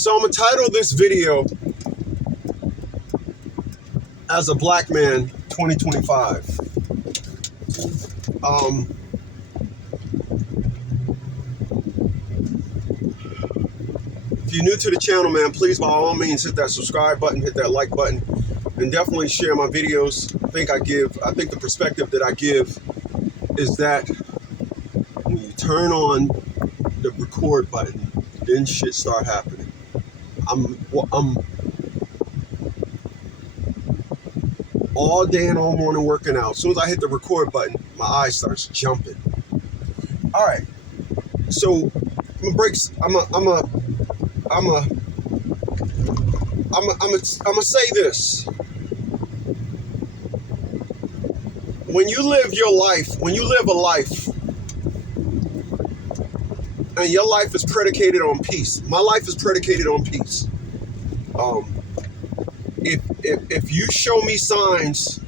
So I'm gonna title this video as a black man 2025. If you're new to the channel, man, please by all means hit that subscribe button, hit that like button, and definitely share my videos. I think the perspective that I give is that when you turn on the record button, then shit start happening. I'm all day and all morning working out. As soon as I hit the record button, my eye starts jumping. All right, so I'm gonna say this. When you live a life, and your life is predicated on peace. My life is predicated on peace. If you show me signs,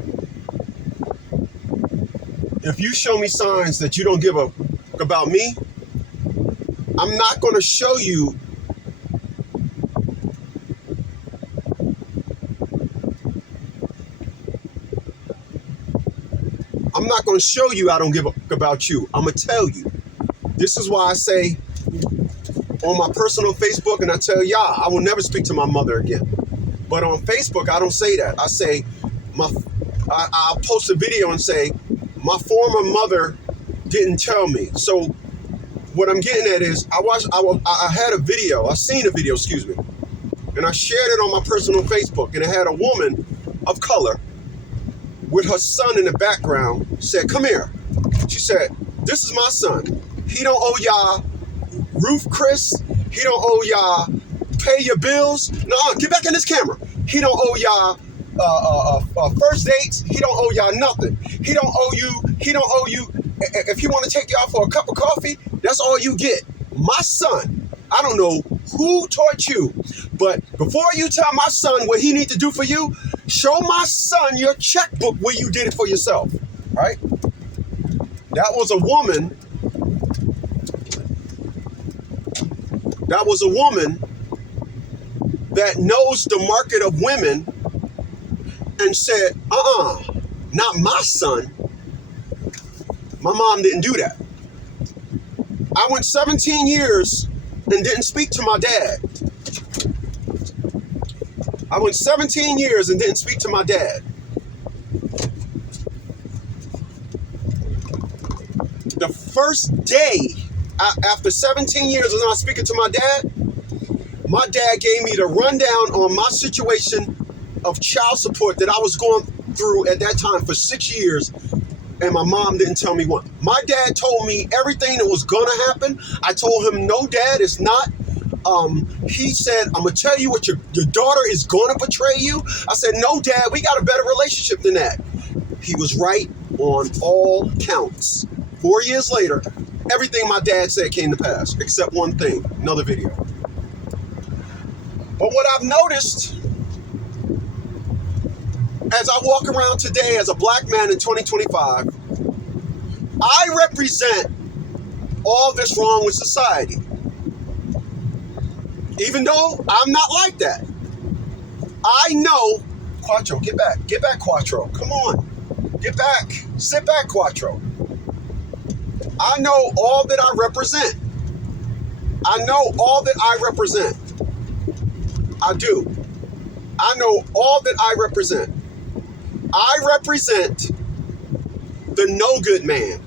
that you don't give a fuck about me, I'm not going to show you I don't give a fuck about you. I'm going to tell you. This is why I say on my personal Facebook, and I tell y'all, I will never speak to my mother again. But on Facebook, I don't say that. I say, I'll post a video and say, my former mother didn't tell me. So what I'm getting at is, I seen a video, and I shared it on my personal Facebook, and it had a woman of color with her son in the background, said, come here. She said, this is my son. He don't owe y'all roof, Chris. He don't owe y'all pay your bills. No, get back in this camera. He don't owe y'all first dates. He don't owe y'all nothing. He don't owe you. If he want to take y'all for a cup of coffee, that's all you get. My son, I don't know who taught you, but before you tell my son what he need to do for you, show my son your checkbook where you did it for yourself, right? That was a woman that knows the market of women and said, not my son. My mom didn't do that. I went 17 years and didn't speak to my dad. The first day after 17 years of not speaking to my dad gave me the rundown on my situation of child support that I was going through at that time for 6 years, and my mom didn't tell me one. My dad told me everything that was gonna happen. I told him, no, Dad, it's not. He said, I'm gonna tell you what your daughter is gonna betray you. I said, no, Dad, we got a better relationship than that. He was right on all counts. 4 years later, everything my dad said came to pass, except one thing, another video. But what I've noticed as I walk around today as a black man in 2025, I represent all that's wrong with society. Even though I'm not like that. I know, Quattro, get back, Quattro, come on, get back, sit back, Quattro. I know all that I represent. I do. I know all that I represent. I represent the no good man.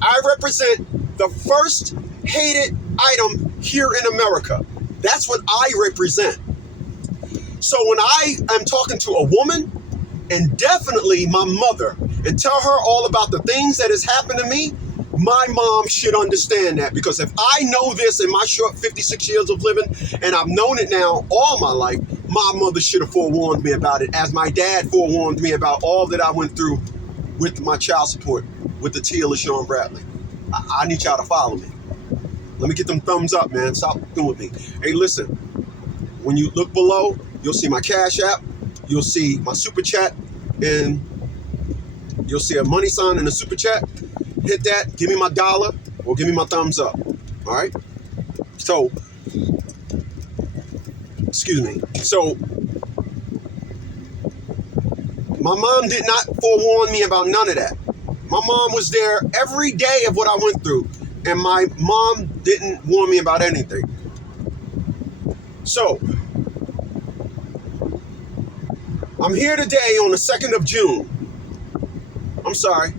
I represent the first hated item here in America. That's what I represent. So when I am talking to a woman, and definitely my mother, and tell her all about the things that has happened to me, my mom should understand that, because if I know this in my short 56 years of living, and I've known it now all my life, my mother should have forewarned me about it, as my dad forewarned me about all that I went through with my child support with the Tia LaShawn Bradley. I need y'all to follow me. Let me get them thumbs up, man. Stop doing with me. Hey, listen, when you look below, you'll see my Cash App, you'll see my Super Chat, and you'll see a money sign in the Super Chat. Hit that, give me my dollar, or give me my thumbs up. All right? So, Excuse me. So my mom did not forewarn me about none of that. My mom was there every day of what I went through, and my mom didn't warn me about anything. So I'm here today on the 2nd of June. I'm sorry.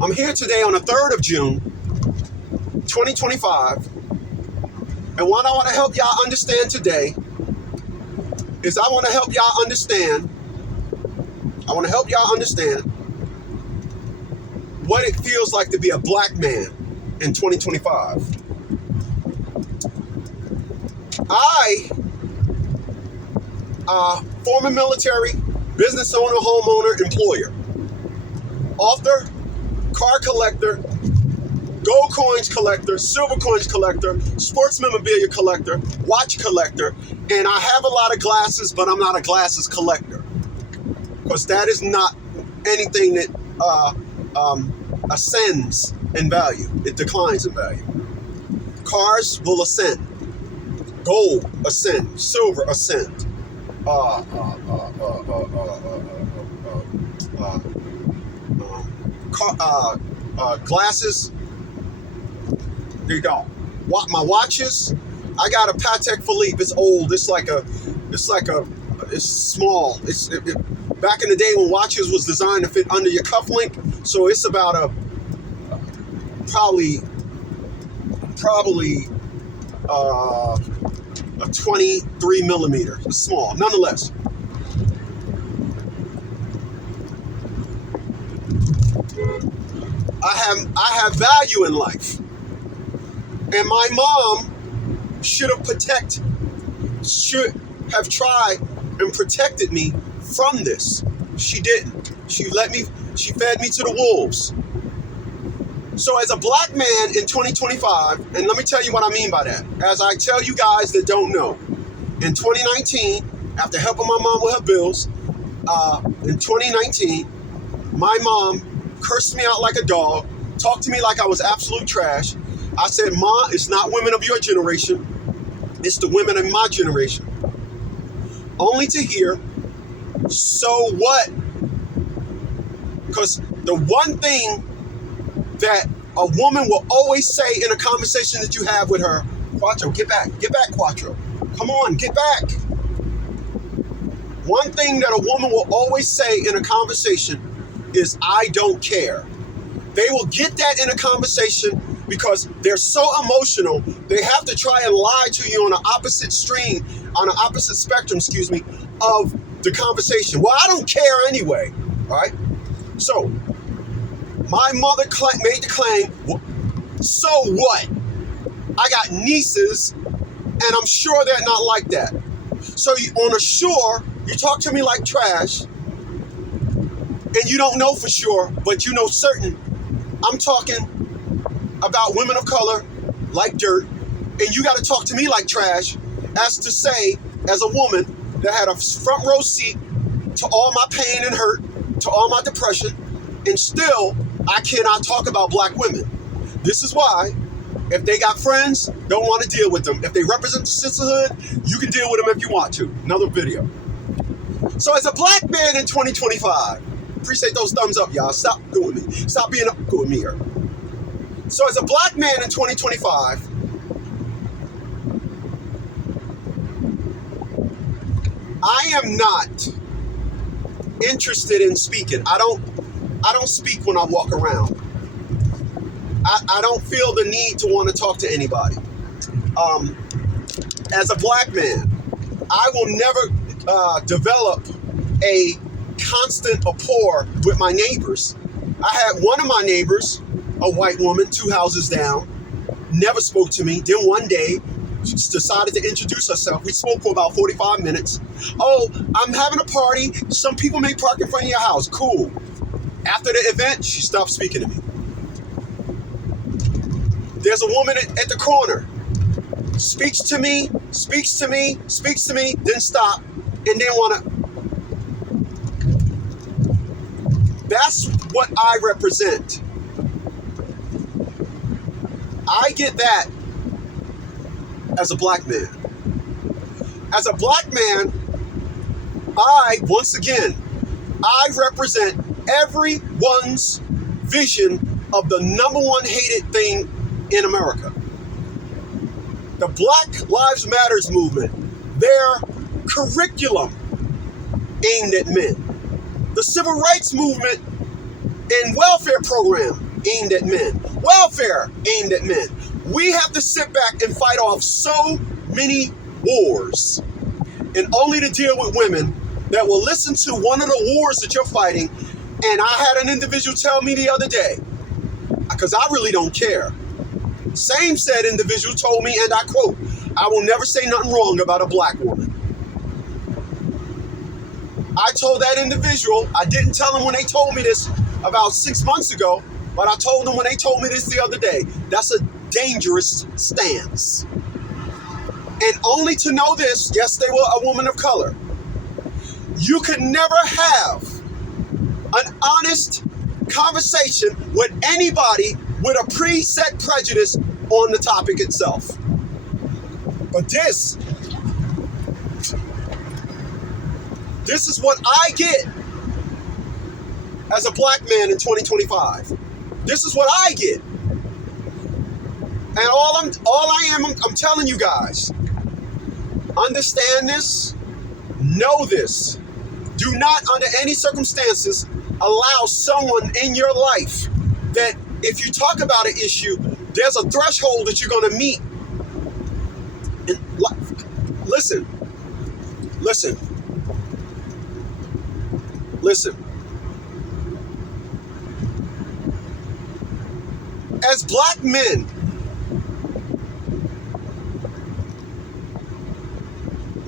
I'm here today on the 3rd of June, 2025. And what I want to help y'all understand today is I want to help y'all understand what it feels like to be a black man in 2025. I, former military, business owner, homeowner, employer, author, car collector, gold coins collector, silver coins collector, sports memorabilia collector, watch collector, and I have a lot of glasses, but I'm not a glasses collector, because that is not anything that ascends in value. It declines in value. Cars will ascend. Gold ascend. Silver ascend. Glasses, they don't. My watches, I got a Patek Philippe. It's old. It's small. Back in the day when watches was designed to fit under your cufflink, so it's about a a 23 millimeter. It's small, nonetheless. I have value in life, and my mom should have tried and protected me from this. She didn't. She fed me to the wolves. So as a black man in 2025, and let me tell you what I mean by that. As I tell you guys that don't know, in 2019, after helping my mom with her bills, in 2019, my mom cursed me out like a dog, talked to me like I was absolute trash. I said, Ma, it's not women of your generation. It's the women of my generation. Only to hear, so what? Because the one thing that a woman will always say in a conversation that you have with her, Quattro, get back, Quattro. Come on, get back. One thing that a woman will always say in a conversation is, I don't care. They will get that in a conversation because they're so emotional, they have to try and lie to you on the opposite spectrum, of the conversation. Well, I don't care anyway, all right? So, my mother made the claim, so what? I got nieces, and I'm sure they're not like that. So on a shore, you talk to me like trash, and you don't know for sure, but you know certain. I'm talking about women of color like dirt, and you got to talk to me like trash, as to say, as a woman that had a front row seat to all my pain and hurt, to all my depression, and still I cannot talk about black women. This is why, if they got friends, don't want to deal with them. If they represent the sisterhood, you can deal with them if you want to. Another video. So as a black man in 2025, appreciate those thumbs up, y'all. Stop doing me. Stop being up with me here. So as a black man in 2025, I am not interested in speaking. I don't speak when I walk around. I don't feel the need to want to talk to anybody. As a black man, I will never develop a constant rapport with my neighbors. I had one of my neighbors, a white woman, 2 houses down, never spoke to me. Then one day, she just decided to introduce herself. We spoke for about 45 minutes. Oh, I'm having a party. Some people may park in front of your house. Cool. After the event, she stopped speaking to me. There's a woman at the corner. Speaks to me, then stop, and then want to. That's what I represent. I get that as a black man. As a black man, I represent everyone's vision of the number one hated thing in America. The Black Lives Matters movement, their curriculum aimed at men. The civil rights movement and welfare program aimed at men. Welfare aimed at men. We have to sit back and fight off so many wars, and only to deal with women that will listen to one of the wars that you're fighting. And I had an individual tell me the other day, because I really don't care. Same said individual told me, and I quote, "I will never say nothing wrong about a black woman." I told that individual, I didn't tell them when they told me this about 6 months ago, but I told them when they told me this the other day. That's a dangerous stance. And only to know this, yes, they were a woman of color. You can never have an honest conversation with anybody with a preset prejudice on the topic itself. But this is what I get as a black man in 2025. This is what I get. And I'm telling you guys, understand this, know this. Do not, under any circumstances, allow someone in your life that if you talk about an issue, there's a threshold that you're going to meet. And listen. As black men,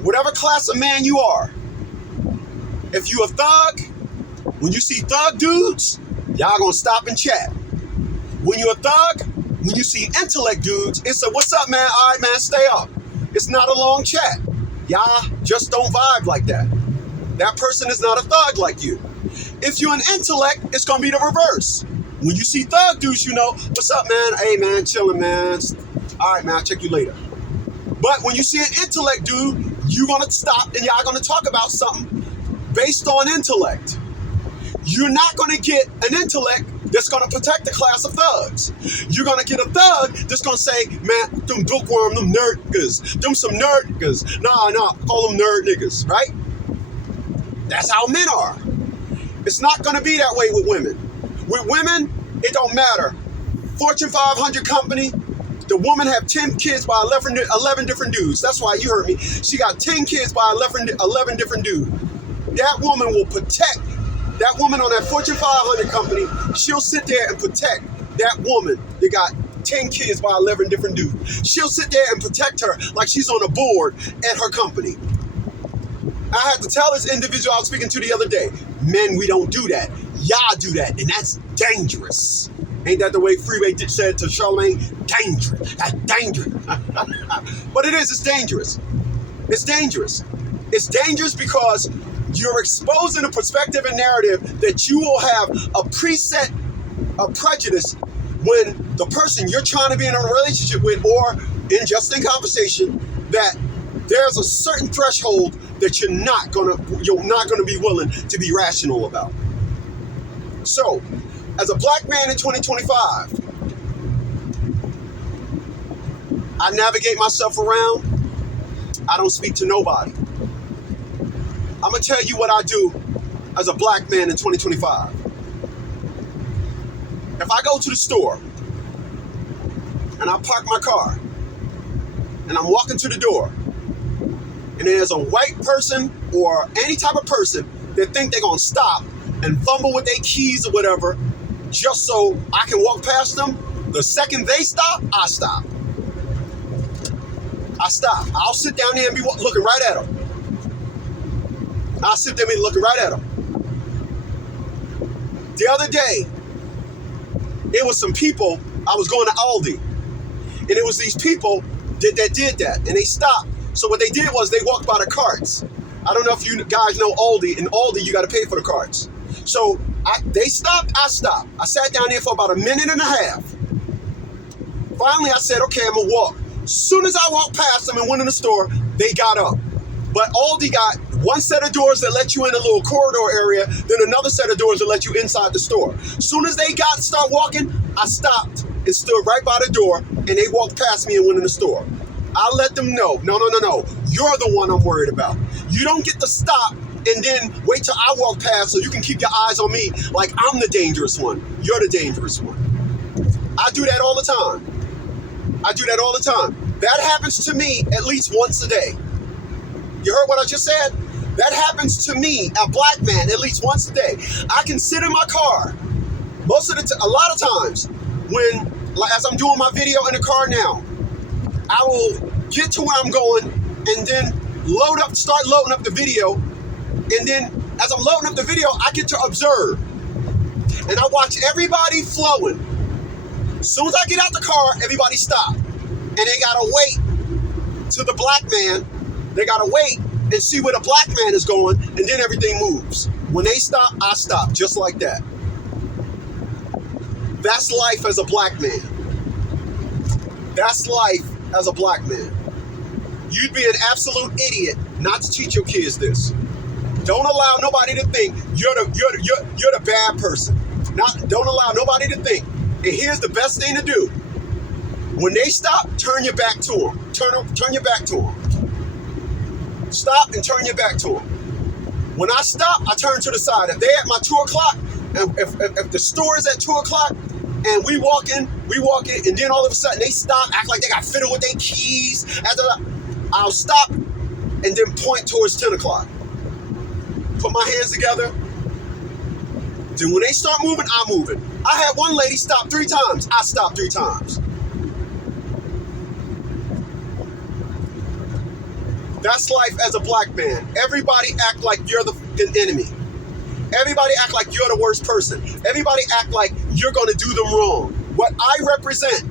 whatever class of man you are, if you a thug, when you see thug dudes, y'all gonna stop and chat. When you a thug, when you see intellect dudes, it's a "what's up, man? All right, man, stay up." It's not a long chat. Y'all just don't vibe like that. That person is not a thug like you. If you're an intellect, it's gonna be the reverse. When you see thug dudes, you know, "What's up, man? Hey, man, chilling, man. All right, man, I'll check you later." But when you see an intellect dude, you're gonna stop and y'all gonna talk about something based on intellect. You're not gonna get an intellect that's gonna protect the class of thugs. You're gonna get a thug that's gonna say, "Man, them bookworm, them nerd niggas, them some nerd niggas. Nah, call them nerd niggas," right? That's how men are. It's not gonna be that way with women. With women, it don't matter. Fortune 500 company, the woman have 10 kids by 11 different dudes. That's why you heard me. She got 10 kids by 11 different dudes. That woman will protect, that woman on that Fortune 500 company, she'll sit there and protect that woman that got 10 kids by 11 different dudes. She'll sit there and protect her like she's on a board at her company. I had to tell this individual I was speaking to the other day, men, we don't do that. Y'all do that, and that's dangerous. Ain't that the way Freeway said to Charlamagne? Dangerous. That's dangerous. But it is. It's dangerous. It's dangerous. It's dangerous because you're exposing a perspective and narrative that you will have a preset, a prejudice when the person you're trying to be in a relationship with or in just in conversation, that there's a certain threshold that you're not gonna be willing to be rational about. So, as a black man in 2025, I navigate myself around. I don't speak to nobody. I'm gonna tell you what I do as a black man in 2025. If I go to the store and I park my car and I'm walking to the door and there's a white person or any type of person that think they're gonna stop and fumble with their keys or whatever just so I can walk past them, the second they stop, I stop. I stop. I'll sit down there and be looking right at them. I'll sit there and be looking right at them. The other day, it was some people, I was going to Aldi, and it was these people that did that, and they stopped. So what they did was they walked by the carts. I don't know if you guys know Aldi. In Aldi, you got to pay for the carts. So they stopped, I stopped. I sat down there for about a minute and a half. Finally, I said, okay, I'm going to walk. As soon as I walked past them and went in the store, they got up. But Aldi got one set of doors that let you in a little corridor area, then another set of doors that let you inside the store. Soon as they start walking, I stopped and stood right by the door, and they walked past me and went in the store. I let them know, no. You're the one I'm worried about. You don't get to stop and then wait till I walk past so you can keep your eyes on me like I'm the dangerous one. You're the dangerous one. I do that all the time. That happens to me at least once a day. You heard what I just said? That happens to me, a black man, at least once a day. I can sit in my car a lot of times when, like, as I'm doing my video in the car now, I will get to where I'm going and then start loading up the video. And then as I'm loading up the video, I get to observe. And I watch everybody flowing. As soon as I get out the car, everybody stop. And they gotta wait to the black man. They gotta wait and see where the black man is going, and then everything moves. When they stop, I stop, just like that. That's life as a black man. That's life as a black man. You'd be an absolute idiot not to teach your kids this. Don't allow nobody to think you're the bad person. Don't allow nobody to think. And here's the best thing to do. When they stop, turn your back to them. Turn your back to them. Stop and turn your back to them. When I stop, I turn to the side. If they're at my 2 o'clock, and if the store is at 2 o'clock, and we walk in, and then all of a sudden they stop, act like they got fiddle with their keys. I'll stop and then point towards 10 o'clock. Put my hands together. Then when they start moving, I'm moving. I had one lady stop 3 times. I stopped 3 times. That's life as a black man. Everybody act like you're the fucking enemy. Everybody act like you're the worst person. Everybody act like you're going to do them wrong. What I represent,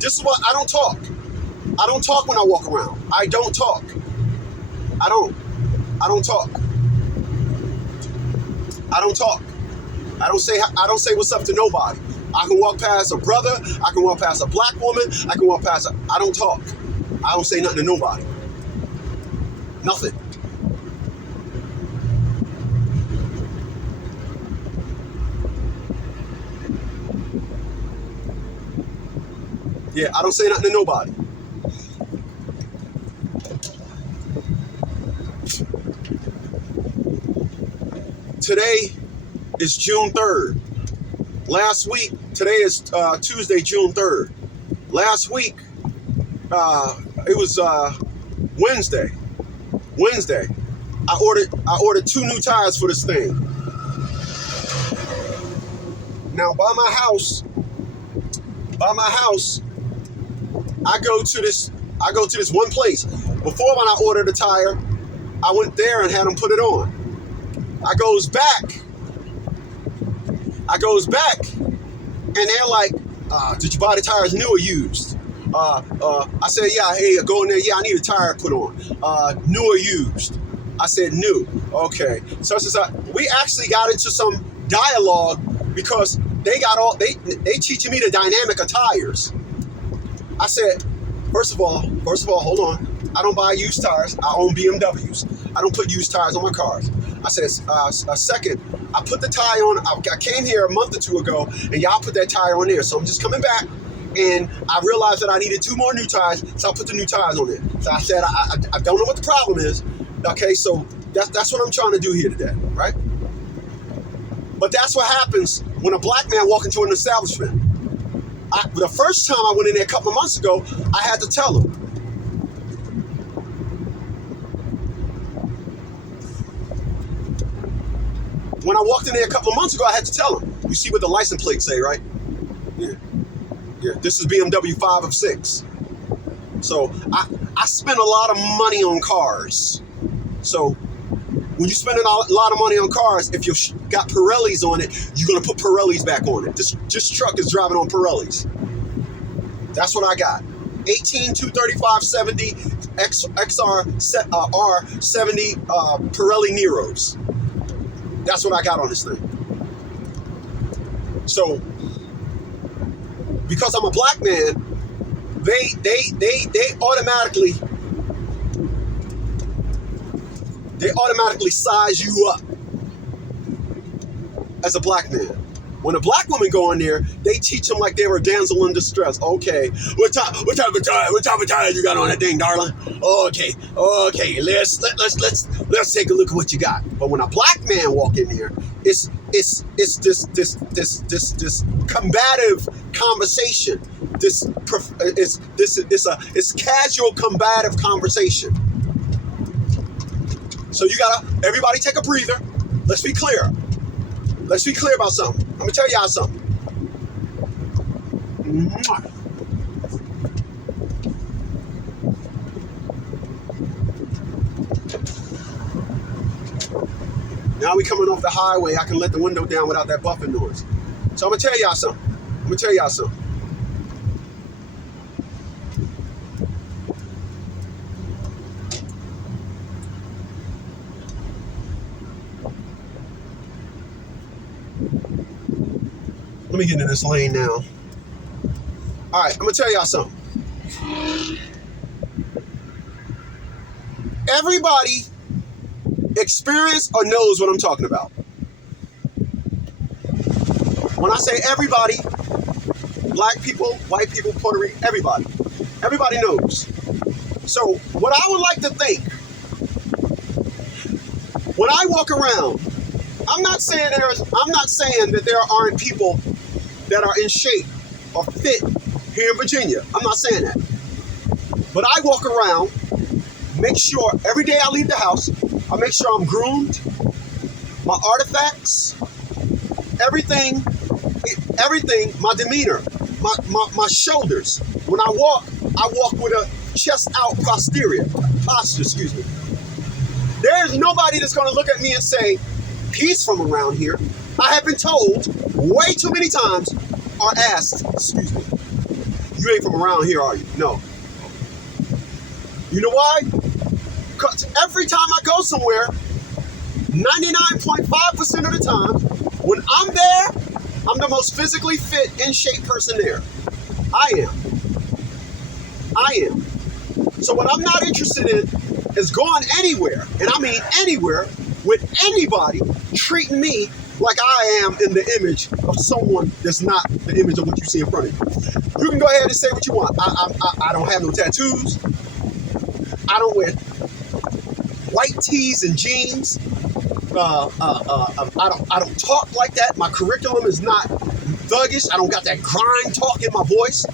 this is what I don't talk. I don't talk when I walk around. I don't talk. I don't talk. I don't say what's up to nobody. I can walk past a brother. I can walk past a black woman. I can walk past I don't talk. I don't say nothing to nobody. Nothing. Yeah, I don't say nothing to nobody. Today is June 3rd. Last week, today is Tuesday, June 3rd. Last week, it was Wednesday. I ordered 2 new tires for this thing. Now by my house, I go to this one place. Before, when I ordered a tire, I went there and had them put it on. I goes back, and they're like, did you buy the tires new or used? I said, yeah, hey, go in there. Yeah, I need a tire put on. New or used? I said, new. Okay. So we actually got into some dialogue because they teaching me the dynamic of tires. I said, first of all, hold on. I don't buy used tires. I own BMWs. I don't put used tires on my cars. I said, second, I put the tire on. I came here a month or 2 ago, and y'all put that tire on there. So I'm just coming back, and I realized that I needed 2 more new tires, so I put the new tires on there. So I said, I don't know what the problem is. Okay, so that's what I'm trying to do here today, right? But that's what happens when a black man walks into an establishment. The first time I went in there a couple of months ago, I had to tell him. When I walked in there a couple of months ago, I had to tell him. You see what the license plate say, right? Yeah. This is BMW 5 of 6. So I spend a lot of money on cars. So when you spend a lot of money on cars, if you got Pirellis on it, you're gonna put Pirellis back on it. This truck is driving on Pirellis. That's what I got. 18 235 70 XR R70 Pirelli Neros. That's what I got on this thing. So, because I'm a black man, they automatically They automatically size you up as a black man. When a black woman go in there, they teach them like they were a damsel in distress. Okay, what type of tie you got on that thing, darling? Okay, let's take a look at what you got. But when a black man walk in there, it's this combative conversation. It's casual combative conversation. So you gotta, everybody take a breather. Let's be clear. Let's be clear about something. I'm gonna tell y'all something. Now we coming off the highway. I can let the window down without that buffing noise. So I'm gonna tell y'all something. Let me get into this lane now. All right, I'm gonna tell y'all something. Everybody experience or knows what I'm talking about. When I say everybody, black people, white people, Puerto Rican, everybody knows. So what I would like to think, when I walk around, I'm not saying that there aren't people that are in shape or fit here in Virginia. I'm not saying that. But I walk around, make sure every day I leave the house, I make sure I'm groomed, my artifacts, everything, my demeanor, my shoulders. When I walk with a chest out posture, excuse me. There's nobody that's gonna look at me and say, he's from around here. I have been told way too many times or asked, excuse me, you ain't from around here, are you? No. You know why? Because every time I go somewhere, 99.5% of the time, when I'm there, I'm the most physically fit, in shape person there. I am. So what I'm not interested in is going anywhere, and I mean anywhere, with anybody treating me like I am in the image of someone that's not the image of what you see in front of you. You can go ahead and say what you want. I don't have no tattoos. I don't wear white tees and jeans. I don't talk like that. My curriculum is not thuggish. I don't got that grind talk in my voice.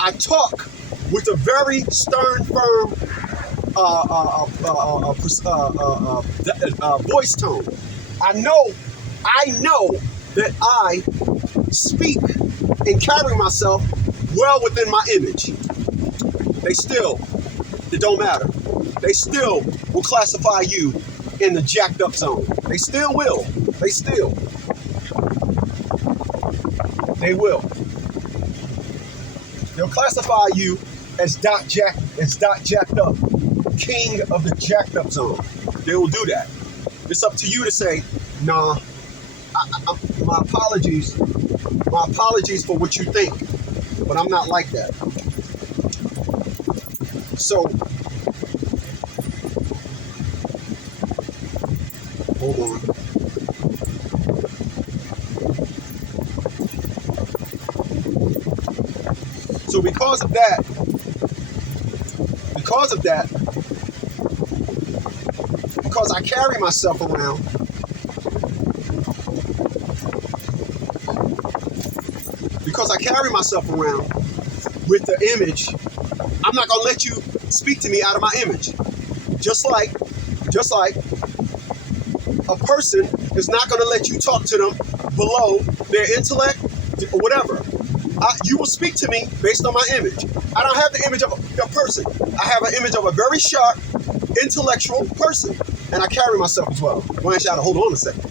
I talk with a very stern, firm voice tone. I know that I speak and carry myself well within my image. It don't matter. They still will classify you in the jacked up zone. They still will. They will. They'll classify you as Doc jacked up, king of the jacked up zone. They will do that. It's up to you to say, nah, my apologies for what you think, but I'm not like that. So, hold on. So because of that, because I carry myself around, with the image, I'm not gonna let you speak to me out of my image. Just like a person is not gonna let you talk to them below their intellect or whatever. You will speak to me based on my image. I don't have the image of a person. I have an image of a very sharp, intellectual person, and I carry myself as well. I'm gonna ask y'all to hold on a second.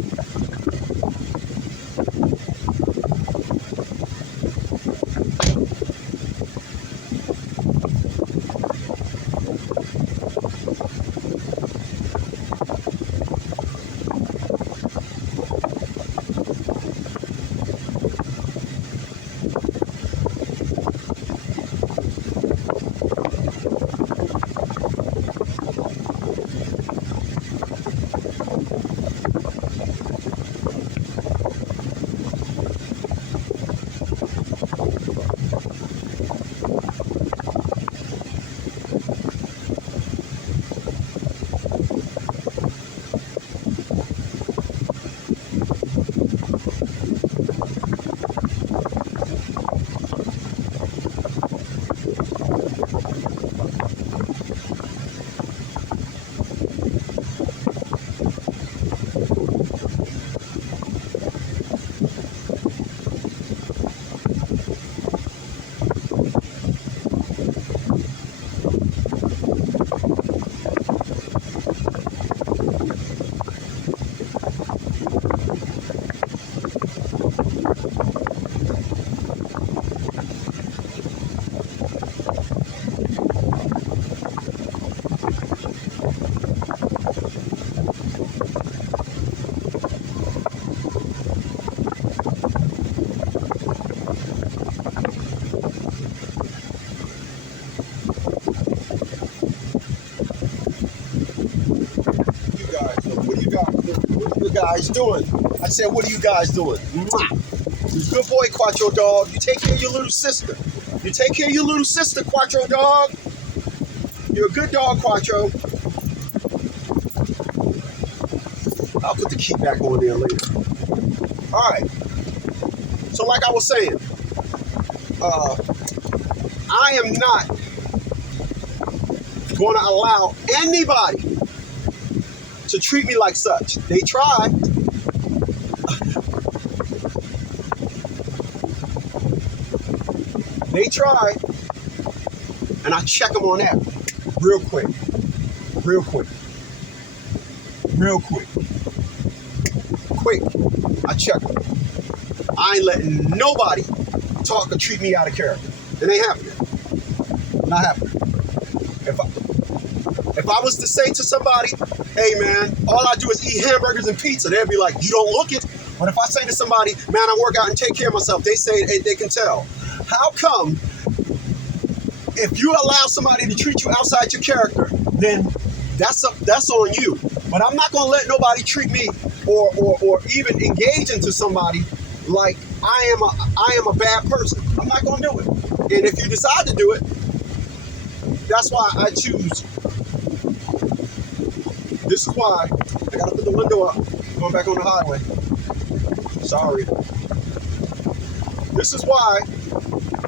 you guys doing? I said, what are you guys doing? Mwah. Good boy, Quattro dog. You take care of your little sister. You take care of your little sister, Quattro dog. You're a good dog, Quattro. I'll put the key back on there later. All right. So like I was saying, I am not going to allow anybody to treat me like such. They try. They try. And I check them on that real quick. Real quick. Real quick. Quick. I check them. I ain't letting nobody talk or treat me out of character. It ain't happening. Not happening. If I was to say to somebody, hey man, all I do is eat hamburgers and pizza, they'd be like, you don't look it. But if I say to somebody, man, I work out and take care of myself, they say, hey, they can tell. How come if you allow somebody to treat you outside your character, then that's on you. But I'm not gonna let nobody treat me or even engage into somebody like I am a bad person. I'm not gonna do it. And if you decide to do it, that's why I choose. This is why I gotta put the window up, going back on the highway. Sorry. This is why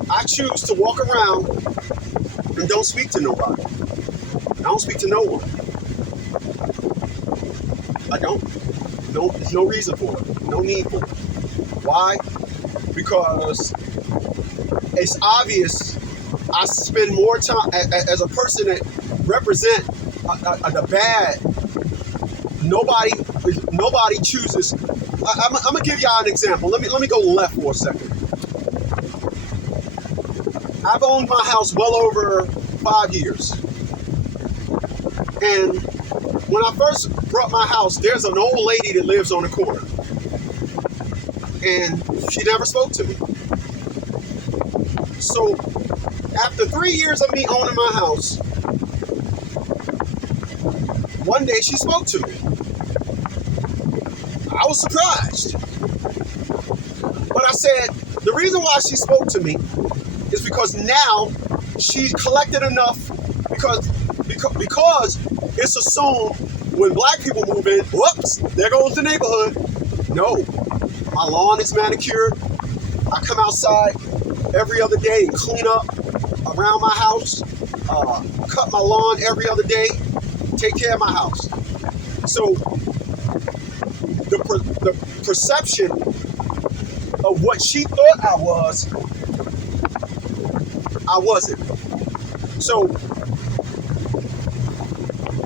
I choose to walk around and don't speak to nobody. I don't speak to no one. I don't. No, there's no reason for it. No need for it. Why? Because it's obvious I spend more time as a person that represent the bad. Nobody chooses. I'm gonna give y'all an example. Let me go left for a second. I've owned my house well over 5 years, and when I first bought my house, there's an old lady that lives on the corner, and she never spoke to me. So after 3 years of me owning my house, one day she spoke to me. I was surprised. But I said, the reason why she spoke to me is because now she's collected enough, because it's assumed when black people move in, whoops, there goes the neighborhood. No, my lawn is manicured. I come outside every other day and clean up around my house, cut my lawn every other day, take care of my house. So the perception of what she thought I wasn't. So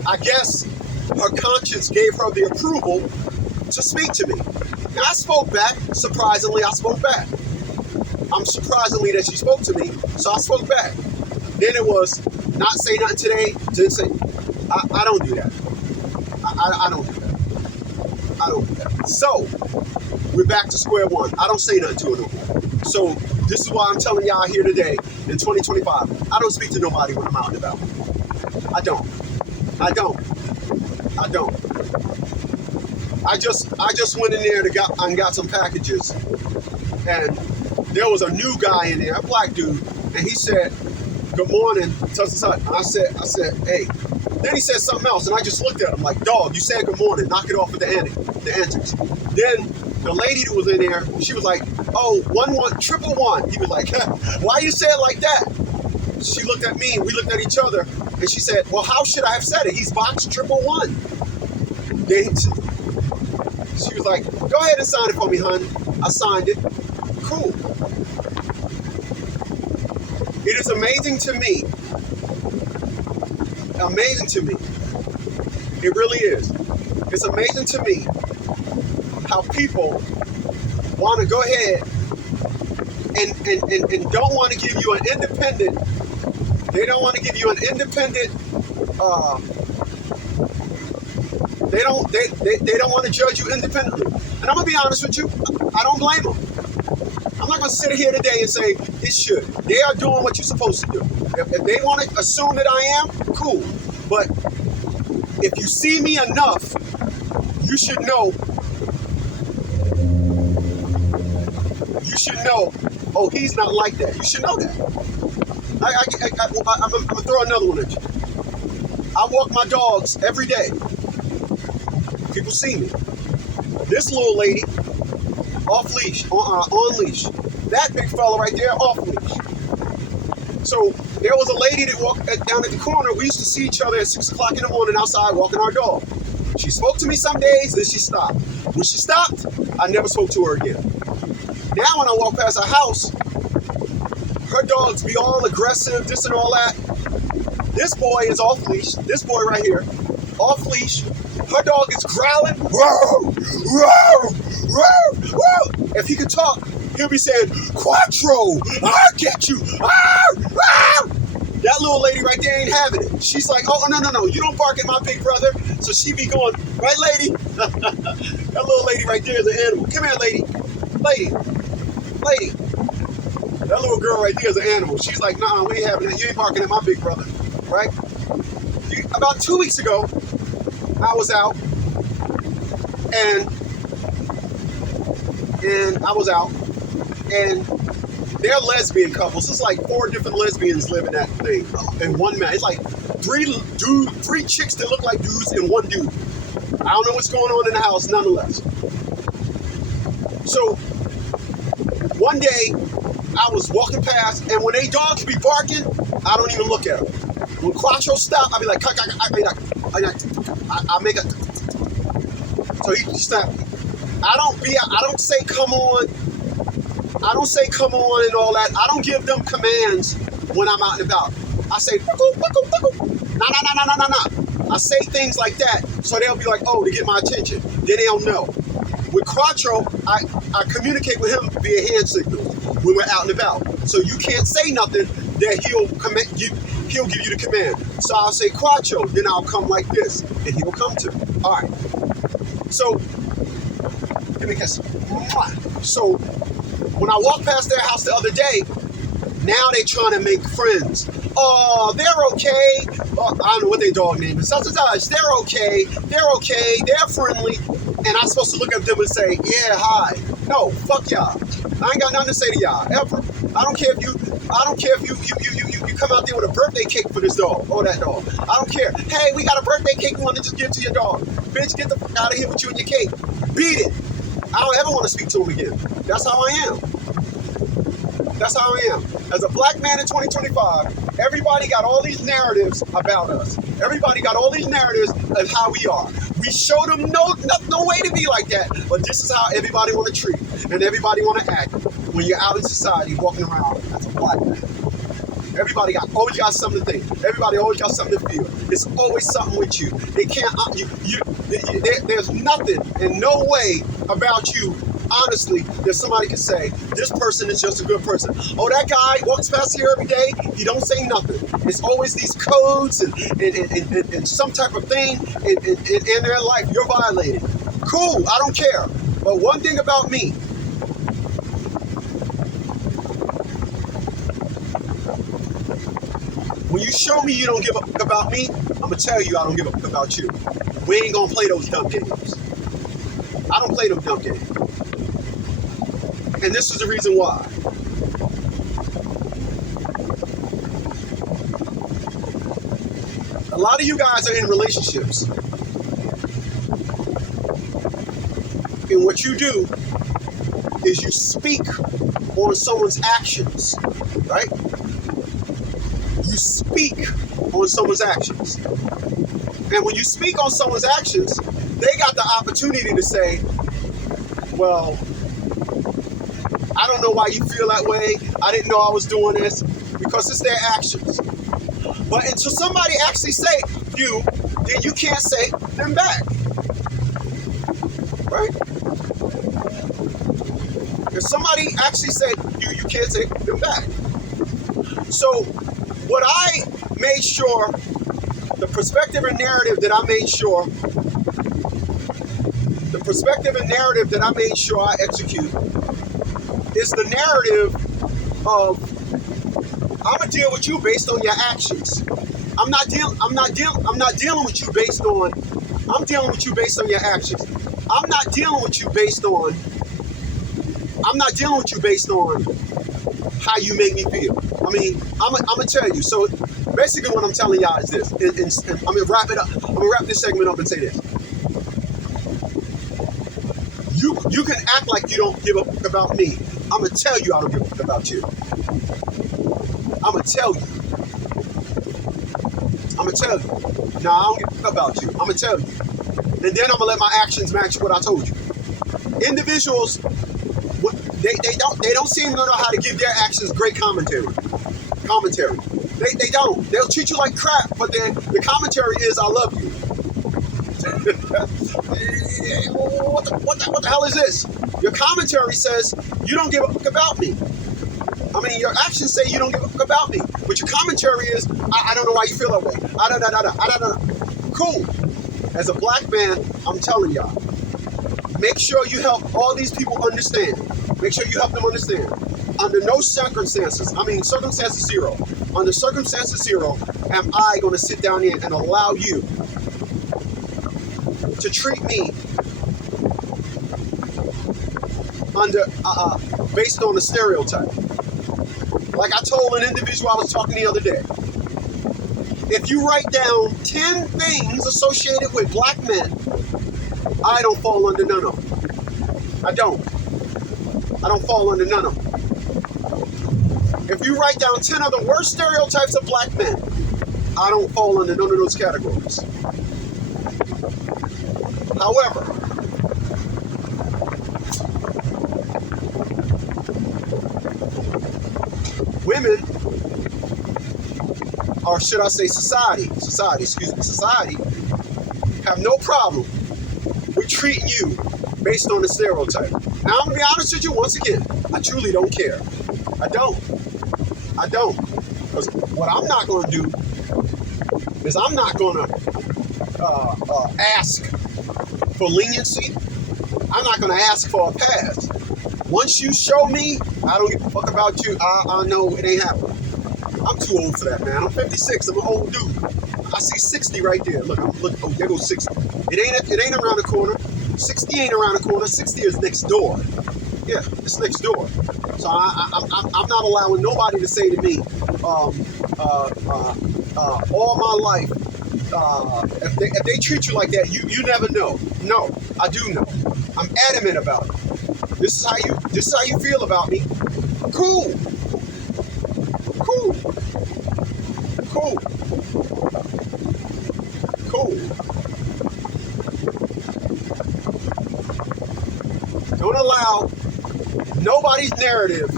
I guess her conscience gave her the approval to speak to me. And I spoke back. Surprisingly, I spoke back. I'm surprisingly that she spoke to me, so I spoke back. Then it was not say nothing today, didn't say. I don't do that. I don't do that. I don't do that. So we're back to square one. I don't say nothing to her no more. So this is why I'm telling y'all here today in 2025. I don't speak to nobody when I'm out and about. I don't. I just went in there and got some packages, and there was a new guy in there, a black dude, and he said, "Good morning," and I said, "Hey." Then he said something else, and I just looked at him like, "Dog, you said good morning. Knock it off with the antics." Then the lady who was in there, she was like, "Oh, 11111." He was like, "Why you say it like that?" She looked at me, and we looked at each other, and she said, "Well, how should I have said it? He's box 111." Then she was like, "Go ahead and sign it for me, hon." I signed it. Cool. It is amazing to me. Amazing to me. It really is. It's amazing to me how people want to go ahead and don't want to give you an independent. They don't want to give you an independent. They don't want to judge you independently. And I'm gonna be honest with you. I don't blame them. I'm not gonna sit here today and say it should. They are doing what you're supposed to do. If they want to assume that I am, cool. But if you see me enough, You should know. You should know. Oh, he's not like that. You should know that. I'm gonna throw another one at you. I walk my dogs every day. People see me. This little lady, off leash, on leash. That big fella right there, off leash. So there was a lady that walked down at the corner. We used to see each other at 6 o'clock in the morning outside walking our dog. She spoke to me some days, then she stopped. When she stopped, I never spoke to her again. Now when I walk past her house, her dogs be all aggressive, this and all that. This boy is off leash. This boy right here, off leash. Her dog is growling. Whoa, whoa, whoa, whoa. If he could talk, he'll be saying, Quattro, I'll get you. That little lady right there ain't having it. She's like, oh, no, you don't bark at my big brother. So she be going, right, lady? That little lady right there is an animal. Come here, lady. Lady. That little girl right there is an animal. She's like, nah, we ain't having it. You ain't barking at my big brother, right? About 2 weeks ago, I was out, and they're lesbian couples. It's like 4 different lesbians live in that thing, and one man. It's like three chicks that look like dudes and one dude. I don't know what's going on in the house, nonetheless. So one day I was walking past, and when they dogs be barking, I don't even look at them. When Quattro stop, I be like, I make a. So he stopped. I don't say come on. I don't say come on and all that. I don't give them commands when I'm out and about. I say, nah. I say things like that, so they'll be like, oh, to get my attention. Then they'll know. With Quattro, I communicate with him via hand signals when we're out and about. So you can't say nothing that he'll give you the command. So I'll say Quattro, then I'll come like this, and he'll come to me. All right. So, give me a kiss. So, when I walked past their house the other day, now they trying to make friends. Oh, they're okay. Oh, I don't know what their dog name is. They're okay. They're friendly. And I'm supposed to look at them and say, yeah, hi. No, fuck y'all. I ain't got nothing to say to y'all, ever. I don't care if you come out there with a birthday cake for this dog or that dog. I don't care. Hey, we got a birthday cake we want to just give to your dog. Bitch, get the fuck out of here with you and your cake. Beat it. I don't ever want to speak to him again. That's how I am. As a black man in 2025, everybody got all these narratives about us. Everybody got all these narratives of how we are. We show them no way to be like that, but this is how everybody want to treat and everybody want to act when you're out in society walking around as a black man. Everybody always got something to think. Everybody always got something to feel. It's always something with you. They can't. There's nothing and no way about you, honestly, that somebody can say this person is just a good person. Oh, that guy walks past here every day. He don't say nothing. It's always these codes and some type of thing in their life you're violating. Cool. I don't care. But one thing about me. When you show me you don't give a fuck about me, I'm going to tell you I don't give a fuck about you. We ain't going to play those dumb games. I don't play them dumb games. And this is the reason why. A lot of you guys are in relationships. And what you do is you speak on someone's actions, right? You speak on someone's actions. And when you speak on someone's actions, they got the opportunity to say, well, I don't know why you feel that way. I didn't know I was doing this, because it's their actions. But until somebody actually say you, then you can't say them back. Right? If somebody actually said you can't say them back. So what I made sure, the perspective and narrative that I made sure, I execute is the narrative of I'm gonna deal with you based on your actions. I'm not dealing with you based on I'm dealing with you based on your actions. I'm not dealing with you based on how you make me feel. I mean, I'm gonna tell you. So basically what I'm telling y'all is this. And I'm gonna wrap it up. I'm gonna wrap this segment up and say this. You can act like you don't give a fuck about me. I'm gonna tell you I don't give a fuck about you. I'm gonna tell you. No, I don't give a fuck about you. I'm gonna tell you. And then I'm gonna let my actions match what I told you. Individuals, they don't seem to know how to give their actions great commentary. They don't. They'll treat you like crap, but then the commentary is, I love you. What the hell is this? Your commentary says, you don't give a fuck about me. I mean, your actions say you don't give a fuck about me. But your commentary is, I don't know why you feel that way. I don't know. Cool. As a black man, I'm telling y'all, make sure you help all these people understand. Make sure you help them understand. Under no circumstances, circumstances zero. Under circumstances zero, am I going to sit down here and allow you to treat me based on a stereotype. Like I told an individual I was talking the other day, if you write down 10 things associated with black men, I don't fall under none of them. I don't fall under none of them. If you write down 10 of the worst stereotypes of black men, I don't fall under none of those categories. However, women, or should I say society, have no problem with treating you based on the stereotype. Now, I'm going to be honest with you once again. I truly don't care. I don't. Because what I'm not going to do is I'm not going to ask for leniency. I'm not going to ask for a pass. Once you show me, I don't give a fuck about you. I know it ain't happening. I'm too old for that, man. I'm 56. I'm an old dude. I see 60 right there. Look, oh, there goes 60. It ain't around the corner. 60 ain't around the corner. 60 is next door. Yeah, it's next door. So I'm not allowing nobody to say to me, all my life, if they treat you like that, you never know. No, I do know. I'm adamant about it. This is how you feel about me. Cool. Don't allow nobody's narrative.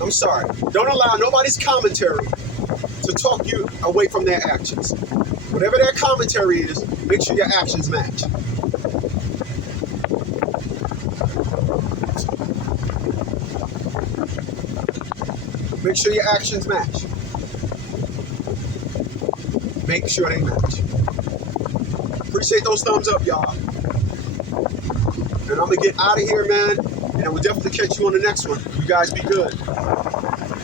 I'm sorry. Don't allow nobody's commentary to talk you away from their actions. Whatever their commentary is, make sure your actions match. Make sure your actions match. Make sure they match. Appreciate those thumbs up, y'all. And I'm going to get out of here, man. And I will definitely catch you on the next one. You guys be good.